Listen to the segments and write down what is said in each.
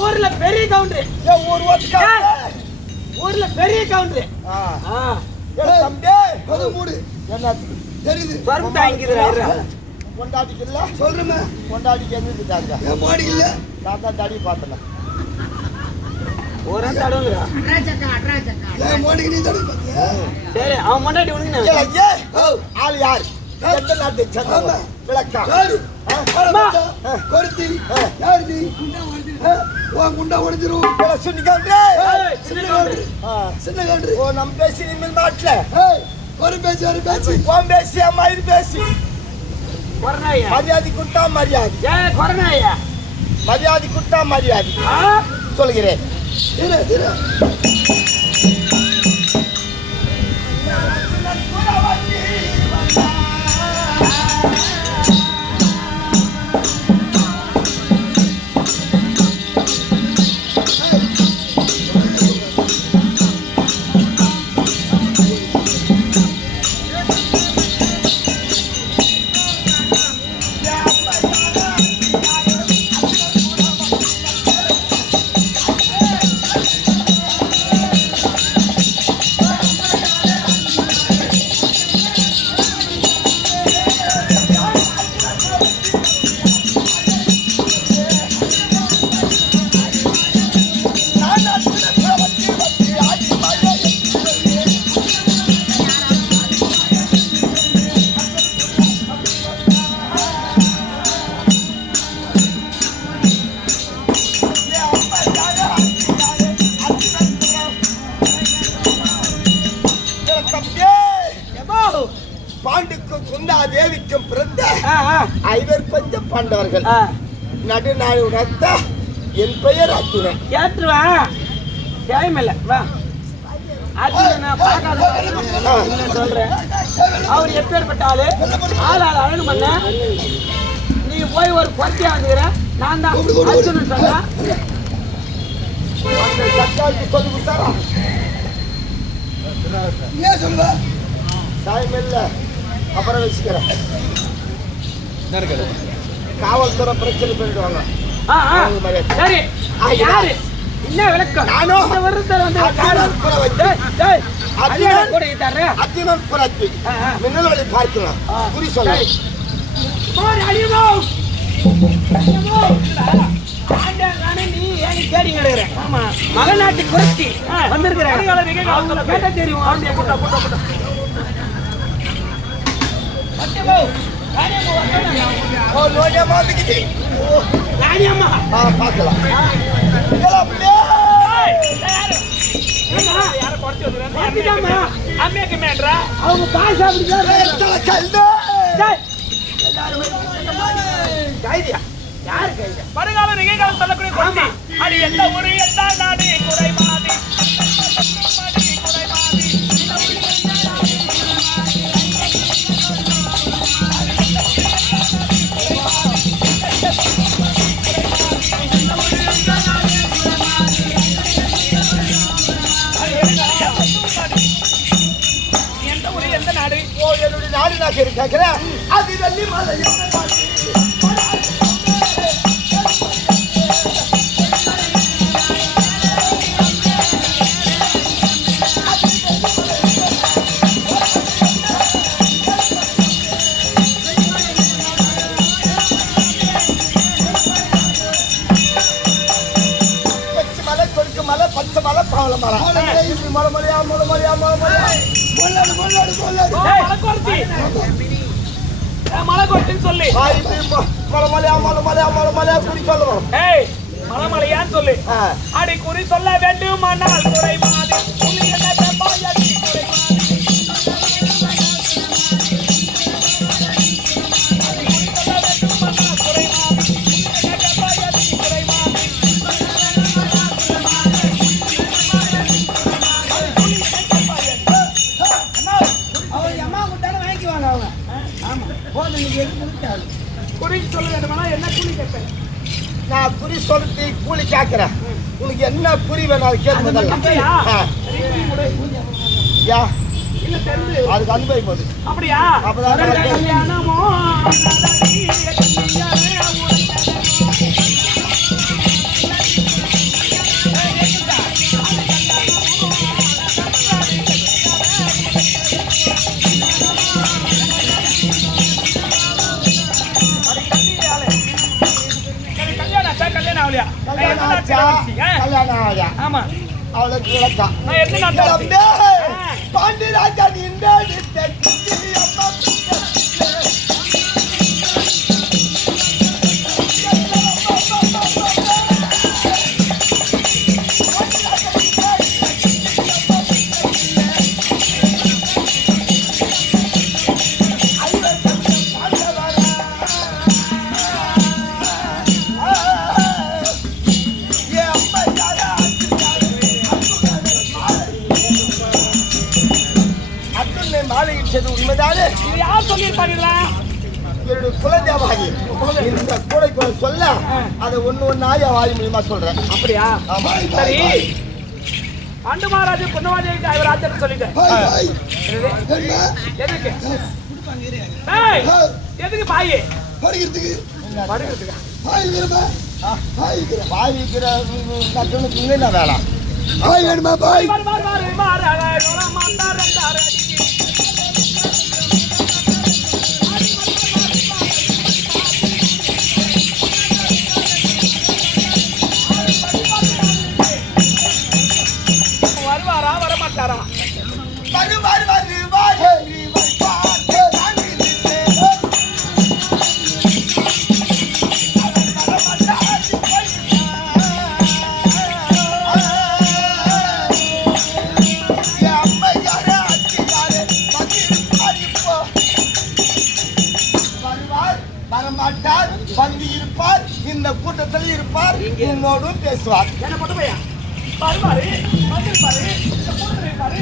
ஊர்ல பெரிய கவுண்டர் ஊர்ல பெரிய கவுண்டர் பொண்டாட்டிக்கு இல்ல சொல்றேன் பொண்டாட்டிக்கு எங்க நான் தான் தடி பார்த்தேன் ஒரு தடவை சரி அவன் முன்னாடி ஆள் யார் எந்த நாட்டு சந்தமா விளக்கா கொருத்தி யார் நீ குண்டா உடைஞ்சிரும் சின்ன கவுண்டர் ஓ நம்ம பேசி இனிமேல் மாட்டல ஒரு பேசி ஓம் பேசி அம்மாயிரு பேசி மரியாதை குட்டா மரியாதை மரியாதை குட்டா மரியாதை சொல்கிறேன் பாண்டுக்கும் குந்தா தேவிக்கும் பிறந்த ஐவர் பஞ்ச பாண்டவர்கள் நடுநாள் உணர்த்த என் பெயர் அர்ஜுனன் ஏற்றுவேன் தேவையில்லை வா சொல்றேன் அவர் எப்பேற்பட்ட ஆளு ஆளாள் அழகு பண்ண நீ போய் ஒரு பொறுத்தியா வந்துக்கிற நான் தான் அர்ஜுனன் சொல்றேன் சொல்லி கொடுத்தாரா ஏன் சொல்லுவ சாயமில்ல அப்புறம் வச்சுக்கிறேன் காவல்துறை பிரச்சனை பண்ணிடுவாங்க சரி யாரு என்ன விளக்கம் நானும் அர்ஜுனன் புரட்சி மின்னல் வழி பார்க்கலாம் புரி சொல்ல மகநாட்டு புரட்சி வந்திருக்கிறேன் கேட்ட தெரியும் பார்க்கலாம் அவங்க பாஸ் வருங்கால நிகழ்காலம் சொல்லக்கூடிய அது எந்த ஊரு எந்த நாடு குறைமாதி எந்த ஊரு எந்த நாடு என்னுடைய நாடு நான் கேட்கிறேன் அது வெள்ளி மலை மலை மலையா மலைக்கொட்டின்னு சொல்லி மலையா குறி சொல்லுவோம். மலைமலையான்னு சொல்லு. அடி குறி சொல்ல வேண்டுமானால் குறை மாதிரி குறி சொல்ல வேண்டுமானா என்ன கூலி கேட்பேன்? நான் குறி சொல்றது கூலி கேட்கிறேன். உனக்கு என்ன குறி வேணாலும் கேட்பதல்ல. அதுக்கு அனுபவி போகுது. அப்படியா? கல்யாணமோ ஆமா அவளுக்கு விளக்கம் பாண்டியராஜன் உண்மைதானே? யார் சொல்லியிருப்பாங்களா? என்னுடைய குலதேவாகி இந்த கூடை சொல்ல அதை ஒண்ணா வாய் மூலியமா சொல்றேன். அப்படியா? சரி, ஆண்டு மகாராஜ பொன்னவாஜி அவர் ஆச்சரியம் சொல்லிட்டேன். எதுக்கு எதுக்கு பாயே படிக்கிறதுக்கு என்ன வேலை? பாய் வேணுமா? பாய் வருவாரா வரமாட்டாரா? வரமாட்டார், வந்து இருப்பார், இந்த கூட்டத்தில் இருப்பார், என்னோடும் பேசுவார். என்ன போட்டு பையா வருவாரு, வந்திருப்பாரு, இந்த கூட்டத்தில் இருப்பாரு.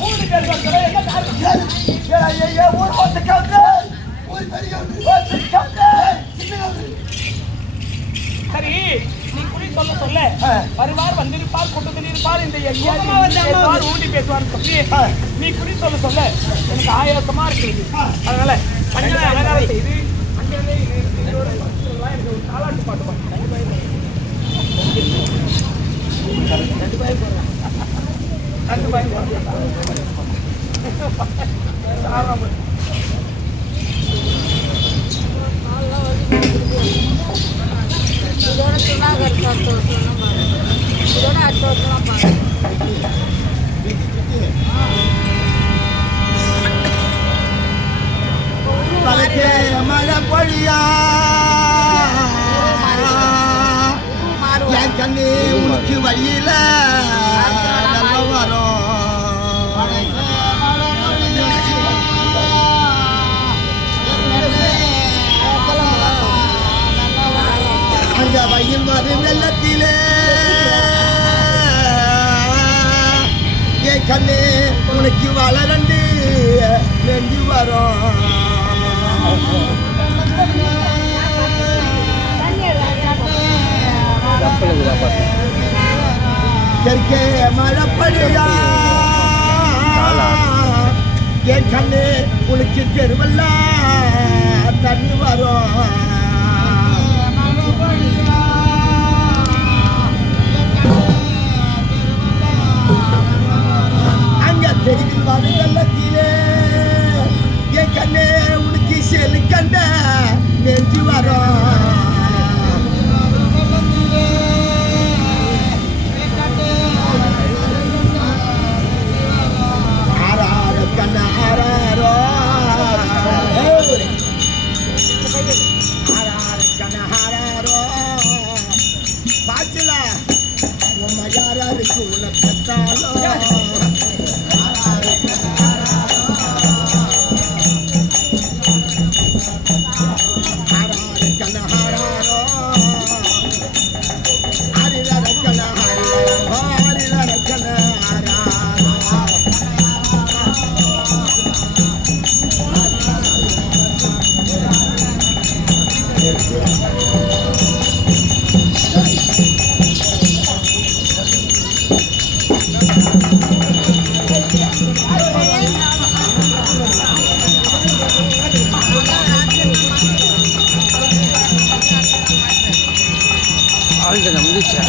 மூணு பேர் வருவாரு. என்ன காரணம்? சரி, நீ குறி சொல்ல சொல்ல வருவார், வந்திருப்பார், கூட்டத்தில் இருப்பார், இந்த பேசுவார், ஊட்டி பேசுவார் சொல்லி நீ குறி சொல்ல சொல்ல எனக்கு ஆயாசமா இருக்குது. அதனால அங்கே அலங்காரம் செய்து அங்கிருந்தே எனக்கு ஒரு தாலாட்டு பாட்டு பாடு. ரெண்டு பாய் இதோட சுனாகர் இதோட அடுத்த வருஷம் மழை பொழியா என் கண்ணு உனக்கு வழியில வரும். அந்த வயல் வரும் வெள்ளத்திலே என் கண்ணு உனக்கு வளரண்டு நெஞ்சு வரும். தெற்கே மழைப்படியா என் கண்ணு உனக்கு தெருவெல்லாம் தண்ணி வரும். அங்க தெருவில் வரும் வெள்ளத்திலே என் கண்ணு உனக்கு செலுக்கண்ட நெஞ்சு வரும். அவ்வளோதான் முடிச்சா